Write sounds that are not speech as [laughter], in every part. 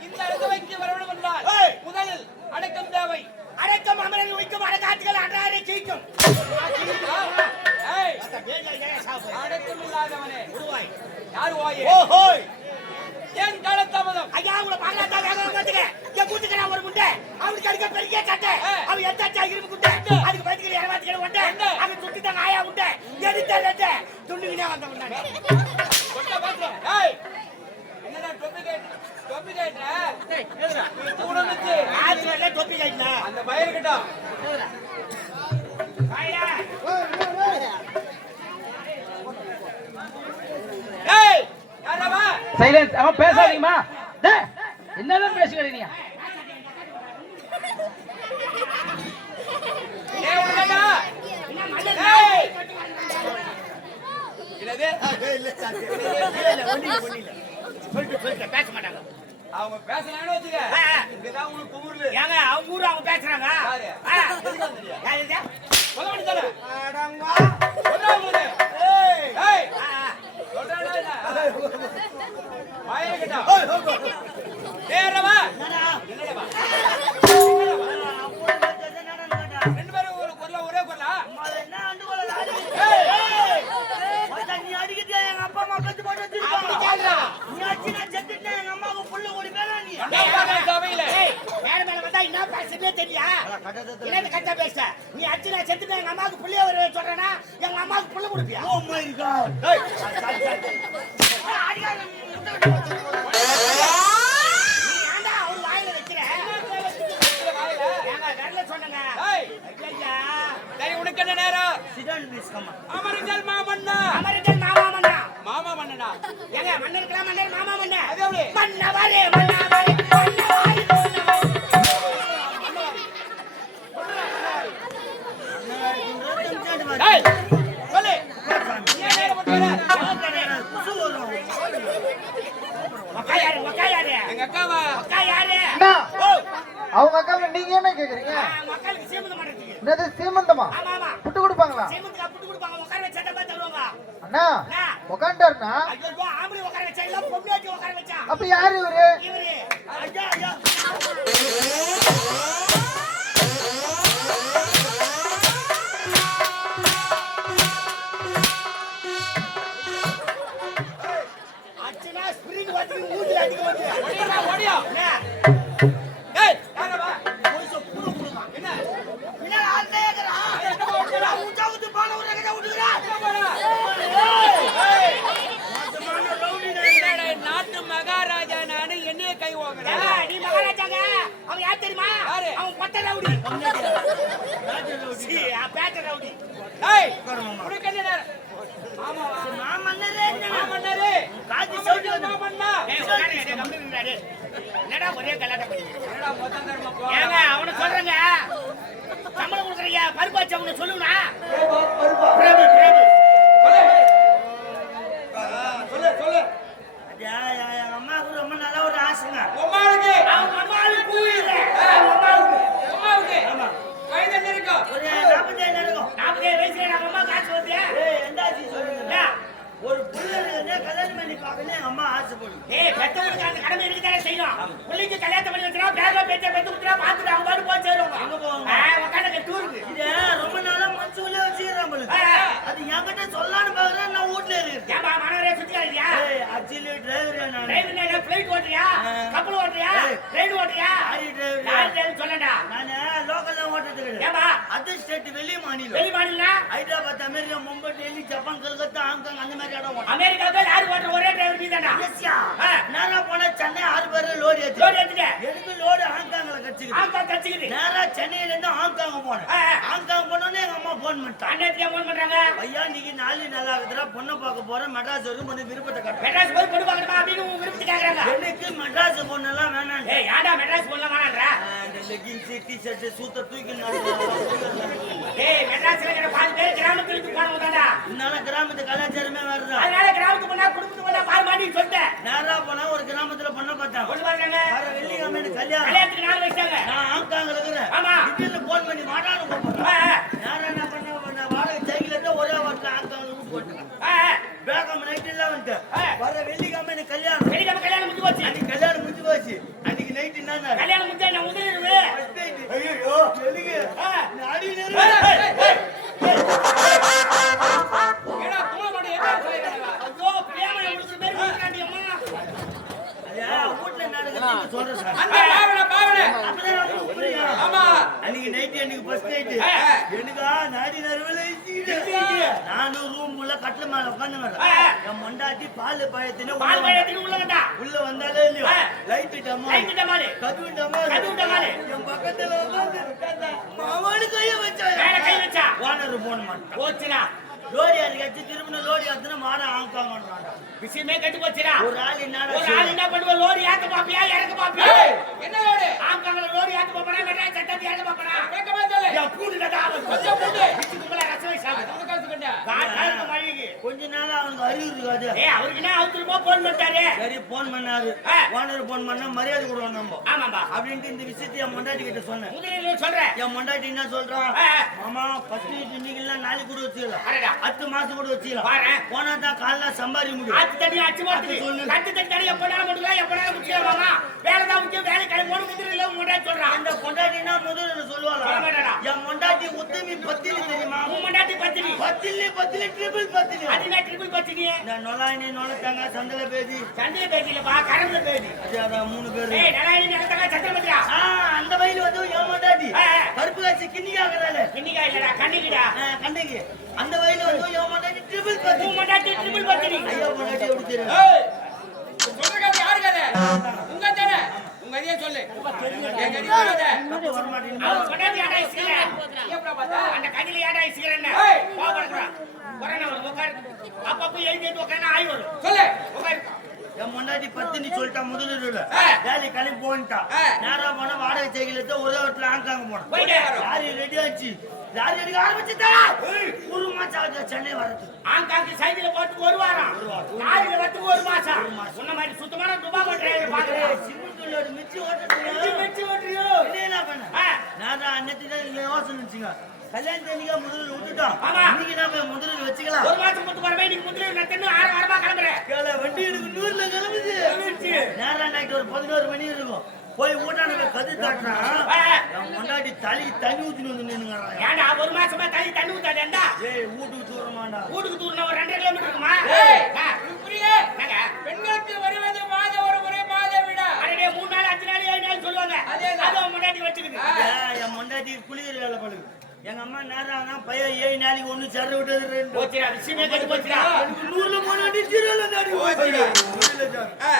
இந்த அரசவைக்கு வர வேண்டும் என்றால். முதலில் அடக்கம் தேவை அடக்கம் அமரல் வைக்கும் அடக்காத்துகள் ஏன் சாவு? அடக்கம் இல்லாதவனே உருவாய். யார் ஓயே ஓஹோய். ஏன் காலதாமதம் ஐயா, உங்களை வேகம். இங்க ஒரு முட்டை. அவனுக்கு அடிக்க பெரிய சட்டை. ஆ. அவன் எடுத்தாச்சா இரும்பு குட்டை. அதுக்கு பதிலுக்கு இருபத்தி ஒட்டை. அவன் சுட்டித்தான் ஆயா முட்டை. எடுத்த ரெட்டை. வந்தவன் நானு. கொட்ட என்னடா தொப்பி கைட்டுல. அந்த பயிர் கிட்ட சைலன்ஸ் அவன் பேசாதீங்கம்மா டேய், என்னதான் பேசுகிறீங்க ஏய் என்னது இல்ல, இல்ல, ஒண்ணும் இல்ல, ஒண்ணும் இல்ல. சொல்லிட்டு, சொல்லிட்டு, பேச மாட்டாங்க. அவங்க பேசலாம்னு வச்சுக்க. இங்கதான் உங்களுக்கு குமுறல ஏங்க, அவங்க ஊரு அவங்க பேசுறாங்க. என்னது கச்சா பேச? நீ அடிச்சு நான் செத்துட்டேன், எங்க அம்மாவுக்கு புள்ளைய ஒரு சொல்றேன்னா, எங்க அம்மாவுக்கு புள்ள கொடுப்பியா? விட்டு வச்சிருக்க. நீ ஏன்டா அவர் வாயில வைக்கிற? ஏங்க, விரல சொன்னேங்க. ஐயா, சரி உனக்கு என்ன நேரம் சிதான் மிஸ் கம்மா. அமரஞ்சல் மாமன்னா அமெரிக்கன் மாமா மன்னா. மாமா மன்னனா ஏங்க, மன்னருக்கெல்லாம் மன்னர், மாமா மன்னர். அது எப்படி மன்னவரே, மன்னவரே, மன்னவாரி, [laughs] அவங்க அக்காவை நீங்க என்ன கேக்குறீங்க. என்னது சீமந்தமா. புட்டு கொடுப்பாங்களா? சீமந்துக்கு புட்டு கொடுப்பாங்க, உட்கார வச்சா அவன் யார் தெரியுமா யாரு? அவன் பட்ட ரவுடி சீ, அவன் பேட்ட ரவுடி ஒரே கலாட்டா பண்ணிட்டு என்னடா மொத்தம் தர்ம போ ஏங்க அவனை சொல்றேங்க சம்பளம் கொடுக்குறீங்க பருப்பு வச்சு அவனை சொல்லுவா பிரபு பிரபு சொல்லு சொல்லு எங்க அம்மாவுக்கு ரொம்ப நல்ல ஒரு ஆசைங்க உமாவுக்கு அவங்க அம்மாவுக்கு கூலியில அவங்க அம்மாவுக்கு உமாவுக்கு வயது என்ன இருக்கா ஒரு நாற்பத்தேழு நடக்கும் நாற்பத்தேழு வயசுல நம்ம அம்மா காசு வந்து எந்தாச்சி சொல்லுங்க ஒரு பிள்ளை கல்யாணம் பண்ணி பார்க்கணும் எங்க அம்மா ஆசைப்படும் ஏய் பெத்தவங்களுக்கு அந்த கடமை இருக்குதானே செய்யணும் பிள்ளைக்கு கல்யாணம் பண்ணி வச்சுனா பேர பேச்ச பெத்து குத்துறா பார்த்துட்டு அவங்க பாட்டு போய் சேருவாங்க எங்க போவாங்க உட்காந்து டூருக்கு இது ரொம்ப நாளா மனசுக்குள்ளே வச்சுக்கிறான் அது என்கிட்ட சொல்லலாம்னு பாக்குறேன் நான் வீட்ல இருக்கு ஏன்பா மனவரே சுத்தியா இல்லையா ஆக்சுவலி டிரைவர் நான் ஃளைட் ஓட்டுறியா? கப்பல் ஓட்டுறியா? ட்ரெயின் ஓட்டுறியா? சொல்லடா நான் அதர் ஸ்டேட் வெளி மாநிலம். வெளி மாநிலம் Hyderabad America Mumbai Delhi Japan Calcutta Hong Kong அந்த மாதிரி இடம் அமெரிக்காவுக்கு லாரி ஓட்டுற ஒரே டிரைவர் நீ தானா நேரா போனா சென்னை ஆறு பேர் லோடு ஏத்தி லோடு ஏத்திக்க எனக்கு லோடு ஹாங்காங்ல கச்சிக்குது ஹாங்காங் கச்சிக்குது நேரா சென்னையில இருந்து ஹாங்காங் போனேன். ஹாங்காங் போனோனே எங்க அம்மா போன் பண்ணிட்டான் அண்ணாத்தியா போன் பண்றாங்க? ஐயா நீங்க நாளை நல்லா இருக்குதுடா. பொண்ணை பார்க்க போறேன். மெட்ராஸ் வரைக்கும் பொண்ணு விருப்பத்தை காட்டுறேன். மெட்ராஸ் போய் பொண்ணு பார்க்கணுமா அப்படின்னு விருப்பத்தை கேக்குறாங்க. எனக்கு மெட்ராஸ் பொண்ணெல்லாம் வேணாம் ஏய் யாடா மெட்ராஸ் பொண்ணு வேணான்ற இந்த லெகின்ஸ் டி ஷர்ட் சூத்த தூக்கி ஏய் பேர் கிராமத்து கலாச்சாரமே வருதா? அதனால கிராமத்துக்கு போனா குடும்பத்துக்கு போனா பால் மாட்டி சொல்லிட்டேன் நேரா போனா ஒரு கிராமத்துல பொண்ணை பார்த்தேன். பொண்ணு பாருங்க. வர வெள்ளிக்கிழமை கல்யாணம். கல்யாணத்துக்கு நாள் வச்சாங்க நான் ஆங்காங்க இருக்கிறேன். ஆமா. திடீர்னு போன் பண்ணி மாட்டான்னு கூப்பிடுறேன். நேரா என்ன பண்ண? வாடகை சைக்கிள் எடுத்து ஒரே வாட்டில் ஆங்காங்க விட்டு போட்டேன். ஆ, ஆ. பேகம் நைட் எல்லாம் வந்துட்டு. வர வெள்ளிக்கிழமை கல்யாணம். வெள்ளிக்கிழமை கல்யாணம் முடிஞ்சு போச்சு. ஆமா. அன்னைக்கு நைட் எனக்கு ஃபர்ஸ்ட் நைட் ஆ. எனக்கா நாடி நறுவல நானும் ரூம் உள்ள கட்டில மேல உட்காந்து ஆ. என் மொண்டாட்டி பால் பழத்தினே பால் உள்ள வந்தா? உள்ள வந்தாலே இல்லையோ. லைட் கதவு கதவு. என் பக்கத்துல உட்கார்ந்து கைய வச்சா மேல கை வச்சா? ஓனர் போன் மாட்டான் போச்சுடா. லோரி அதுக்காச்சும் திரும்பின லோரி அதுன்னு மாட ஆங்காங்கன்றான் விஷயமே கட்டு போச்சுடா. ஒரு ஆள் என்னடா ஒரு ஆள் என்ன பண்ணுவ? லோரி ஏத்த பாப்பியா? இறக்க பாப்பியா? என்ன லோடு? ஆங்காங்கல லோரி ஏத்த பாப்பனா? மெட்ராஸ் சட்டத்தி இறக்க பாப்பனா. யா கூடுடா கொஞ்சம் போட்டு. பிச்சு கும்பல ரசம் சாப்பிடு காசு கொண்டா. கொஞ்ச நாள் அவனுக்கு அறிவு இருக்காது ஏய் அவருக்கு என்ன அவசரமா போன் பண்ணிட்டாரு? சரி போன் பண்ணாரு. ஓனர் போன் பண்ணா மரியாதை கொடுவோம் நம்ம. ஆமாம்பா அப்படின்ட்டு இந்த விஷயத்தை என் மொண்டாட்டி கிட்ட சொன்னேன். முதலில் சொல்றேன் என் மொண்டாட்டி என்ன சொல்றான். மாமா நைட் இன்னைக்கு இல்ல நாளைக்கு கூட வச்சுக்கலாம். பத்து மாசம் கூட வச்சுக்கலாம். போனா தான் காலைல சம்பாதிக்க முடியும். ஆத்து தண்ணி அச்சு அது சொல்லு. கட்டு தண்ணி தண்ணி எப்பனாலும் முடியல எப்பனாலும் முடியல மாமா. வேலை தான் முக்கியம். வேலை போன முதலில் உங்கள்கிட்ட சொல்றான் அந்த பொண்டாட்டினா முதல்ல சொல்லுவாளா? சொல்ல மாட்டாடா. என் மொண்டாட்டி உத்தமி பத்தினி தெரியுமா? உன் மண்டாட்டி பத்தினி. பத்தினி பத்தினி ட்ரிபிள் பத்தினி. அது என்ன ட்ரிபிள் பத்தினி இந்த நொலாயினி நொலத்தாங்க சந்தல பேதி. கரண்ட்ல பேதி. அது அதான் மூணு பேரு. ஏய் நலாயினி நிலத்தங்க அந்த வயலு வந்து ஆ. கருப்பு காட்சி கிண்ணிக்காகிறாள் இன்னிக்கா இல்லடா கண்ணிக்கிடா. கண்ணைக்கு. அந்த வயலு வந்து மொண்டாட்டி ட்ரிபிள் பத்தினி மண்டாட்டி ட்ரிபிள் பத்தினி ஐயா பொண்டாட்டி எப்படி தெரியும் ஏய், சொல்ற கதை யாரு கதை? உங்க தானே? உங்க கதையை சொல்லு. என் கதையை சொல்லாத. அப்ப வரமாட்டேன்னு அவன் கொண்டாட்டி ஆடா இசுகிறேன் நீ எப்படா பார்த்தா? அந்த கதில ஏடா இசுகிறேன்னு ஏய். கோபப்படுறா கொரோனா வரும் உட்காரு அப்பப்ப எழுதி உட்காந்து ஆய் வரும் சொல்லு. உட்காரு என் முன்னாடி பத்தினி சொல்லிட்டா முதலீடுல ஆ. வேலை கிளம்பி போன்ட்டான் ஆ. நேரா போனா வாடகை சைக்கிள் எடுத்து ஒரே இடத்துல ஆங்காங்க போனோம் போயிட்டு. லாரி ரெடி ஆச்சு? லாரி எடுக்க ஆரம்பிச்சுட்டா. ஒரு மாசம் ஆகுது சென்னை வரது ஆங்காங்கு சைக்கிள் போட்டு ஒரு வாரம். நாளைக்கு வரத்துக்கு ஒரு மாசம். உன்ன மாதிரி சுத்தமான துபாகோ டிரைவர் பாக்குறேன் சிமெண்ட் மிச்சி ஓட்டுறியோ? என்ன பண்ண. நான் யோசனை வச்சுங்க. கல்யாணத்தை இன்னைக்கு முதல்ல விட்டுட்டோம் ஆமா. இன்னைக்கு நாம முதல்ல வச்சுக்கலாம். ஒரு மாசம் முத்து வரவே நீங்க முதல்ல நட்டு ஆறு வாரமா கிளம்புறேன். கேள வண்டி எனக்கு நூறுல நைட்டு ஒரு பதினோரு மணி இருக்கும். போய் ஊட்டான கது தாட்டுறான் முன்னாடி தலைக்கு தண்ணி ஊத்தின்னு வந்து நின்னுங்கிறான் ஏன்டா ஒரு மாசமா தண்ணி தண்ணி ஊத்தாடா ஏய் வீட்டுக்கு தூரமாண்டா வீட்டுக்கு தூரம் ஒரு ரெண்டரை கிலோமீட்டர் இருக்குமா? புரியுதா? பெண்களுக்கு வருவது மாத ஒரு முறை மாத விடா. மூணு நாள் அஞ்சு நாள் ஏழு நாள் சொல்லுவாங்க. அது முன்னாடி. ஏன், என் முன்னாடி குளிக்கிற வேலை படுது எங்க அம்மா நேரம் பையன் ஏழு நாளைக்கு ஒண்ணு சர விட்டது போச்சுடா விஷயமே கட்டு போச்சுடா. நூறுல போன வண்டி ஜீரோல போச்சுடா. ஆ,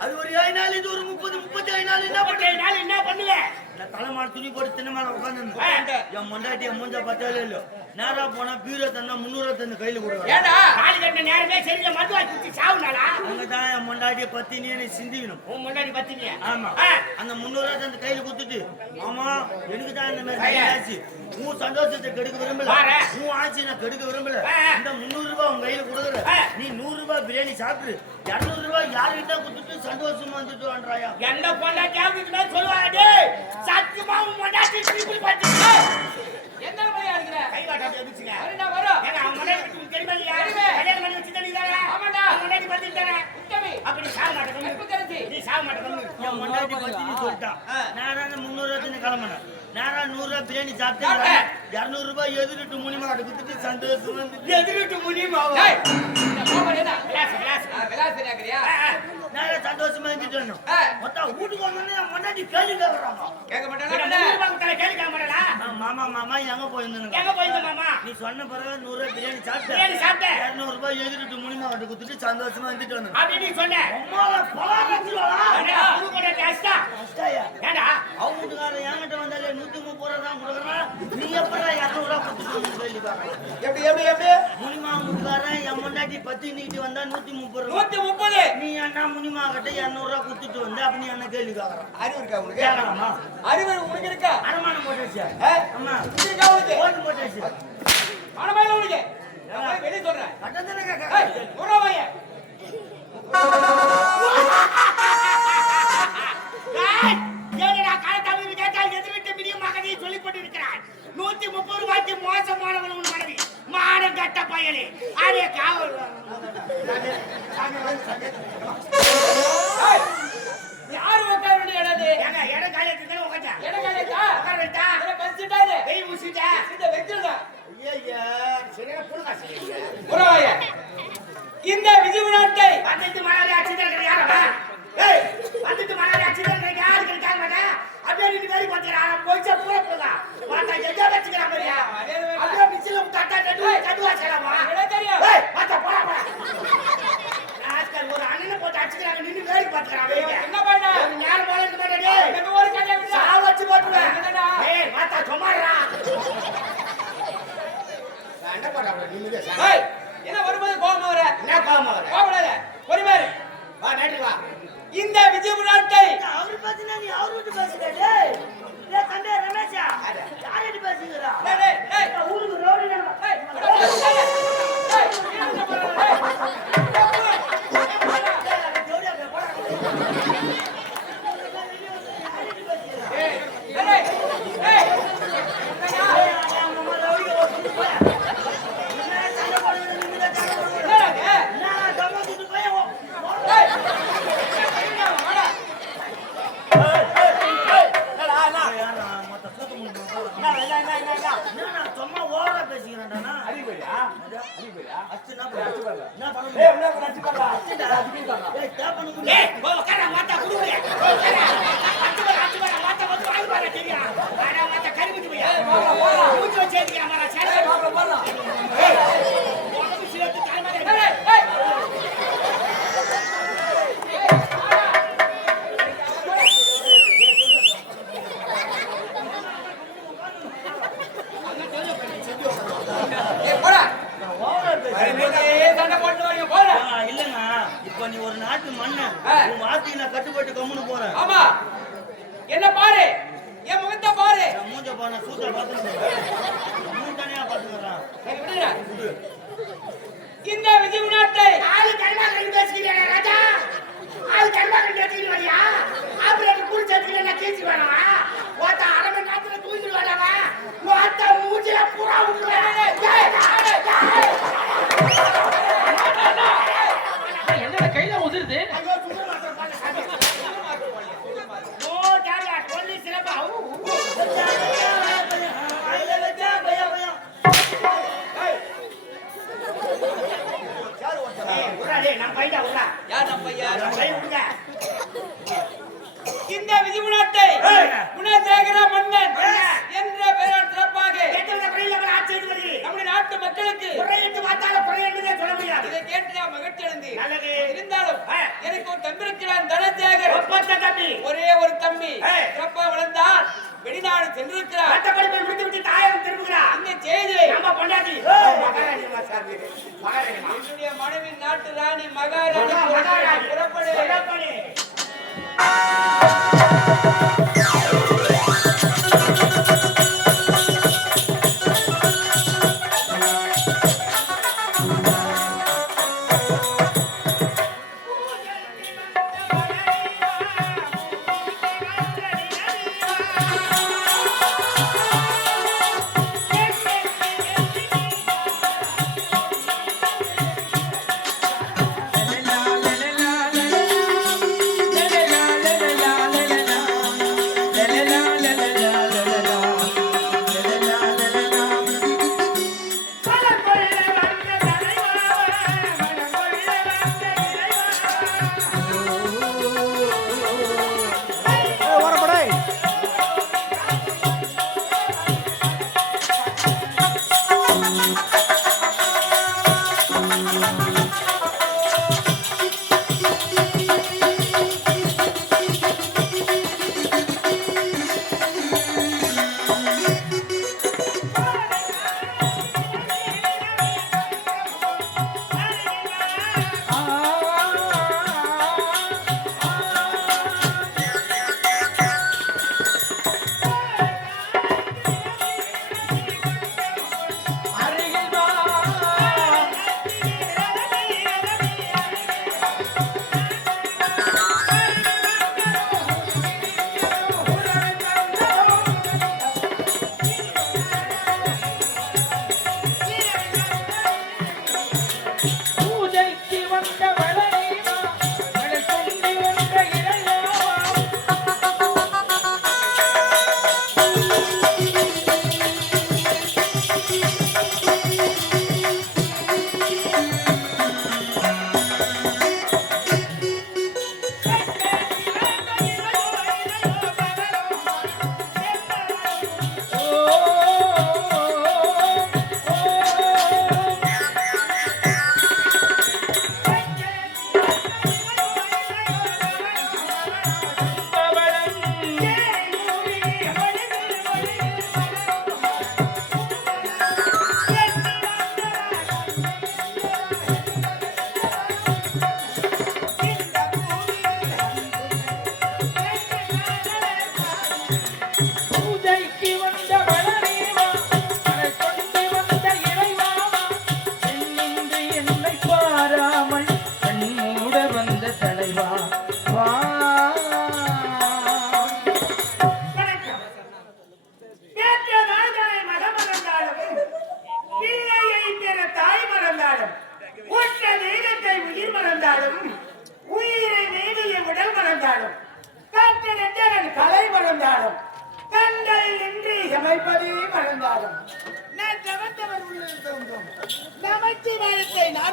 அது ஒரு ஏழு நாள் இது ஒரு முப்பது முப்பத்தி ஏழு நாள் என்ன பண்ண முப்பத்தேழு நாள் என்ன பண்ணுவேன் நான் தலைமாட துணி போட்டு தின்ன மேல உட்காந்து ஆ. என் முண்டாட்டி என் மூஞ்ச பார்த்தாலே இல்லையோ நேரா போனா பீரோ தந்தா முந்நூறு தந்து கையில கொடுக்குறேன் ஏண்டா? தாலி கட்டின நேரமே சரியில்ல மருந்து வாங்கி சாவுனாடா அங்கதான் என் முண்டாட்டிய பத்தினின்னு சிந்திக்கணும். உன் முன்னாடி பத்திங்க. ஆமா. அந்த தந்து கையில கொடுத்துட்டு ஆமா எனக்கு தான் இந்த மாதிரி நிறைய ஆச்சு. உன் சந்தோஷத்தை கெடுக்க விரும்பல. உன் ஆட்சி நான் கெடுக்க விரும்பல. இந்த முந்நூறு ரூபாய் உன் கையில கொடுக்குற. நீ நூறு ரூபாய் பிரியாணி சாப்பிட்டு இருநூறு ரூபாய் யாருக்கிட்ட கொடுத்துட்டு சந்தோஷமா வந்துட்டு வான்றாயா? எந்த பொண்டாட்டியாவது இது மாதிரி சொல்லுவாங்க டேய். சத்தியமா உன் பொண்டாட்டி என்ன பையா இருக்கிற? கை வாட்டாம எதிர்ச்சுங்க வருடா, வரும். ஏங்க அவன் முன்னாடி விட்டு உனக்கு தெரியுமா இல்லையா தெரியுமே. கல்யாணம் பண்ணி வச்சு தெரியுதாடா ஆமாண்டா. அவன் முன்னாடி பத்திட்டானே உத்தமி. அப்படி சாக மாட்டேன் கற்பு கருத்தி. நீ சாக மாட்டேன் என் முன்னாடி பத்தினி சொல்லிட்டான் நேரா அந்த முந்நூறு ரூபாய் பிரியாணி சாப்பிட்டு சாப்பிட்டேன். இருநூறு ரூபாய் எதிர்ட்டு முனிமா கொடுத்துட்டு சந்தோஷமா வந்துட்டு எதிர்ட்டு முடியுமாவா சந்தோஷமா இருந்துட்டு மொத்தம் வீட்டுக்கு ஒண்ணு மாமா மாமா எங்க போயிருந்தேன் மாமா? நீ சொன்ன நூறு ரூபாய் பிரியாணி சாப்பிட்டேன். சாப்பிட்டேன். இருநூறு ரூபாய் நூத்தி முப்பது நீ எப்படா இரநூறுவா முனிமா வீட்டுக்காரன் என் முன்னாடி பத்து நீட்டு வந்தா நூத்தி நூத்தி முப்பது? நீ மட்டும் வந்து அப்ப கேள்வி கேட்கறான் அறிவு இருக்கா உனக்கு? கேட்கலாமா அறிவு உனக்கு இருக்கா அடமானம் போட்டுச்சு ஆமா இருக்கா உனக்கு? ஓட்டு போட்டுச்சு அடமானம் உனக்கு. நான் நூத்தி முப்பது ரூபாய்க்கு மோசமானவன் உன் மனைவி. மாடு கட்ட பயலே. அதே காவல் யாரு உட்கார வேண்டிய இடம் இடம் காலேஜ் உட்காந்து சண்டை போடாத நிம்மதியா ஏய் என்ன வரும்போது கோபமா வர? என்ன கோபமா வர? கோபப்படாத. பொறுமையாரு வா நேற்று வா. இந்த விஜய் நாட்டை அவர் பேசினா நீ அவர் விட்டு பேசுற டேய். டேய் தம்பி ரமேஷா. யார்கிட்ட பேசுகிறா டேய் டேய் ஊருக்கு ரோடு நடமா நல்லது இருந்தாலும் எனக்கு ஒரு தம்பி இருக்கிறான் தனஞ்சேகர் தம்பி. ஒரே ஒரு தம்பி. சிறப்பா வளர்ந்தா வெளிநாடு சென்றிருக்கிறார். கட்டப்படி போய் முடித்து விட்டு தாயம் திரும்புகிறார். அந்த செய்தி நம்ம பொண்டாட்டி. என்னுடைய மனைவி நாட்டு ராணி மகாராணி. புறப்படு. புறப்படு.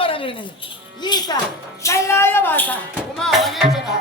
மரத்தை நான் ஈசா கைலாய வாசா உமா மகேஸ்வரா.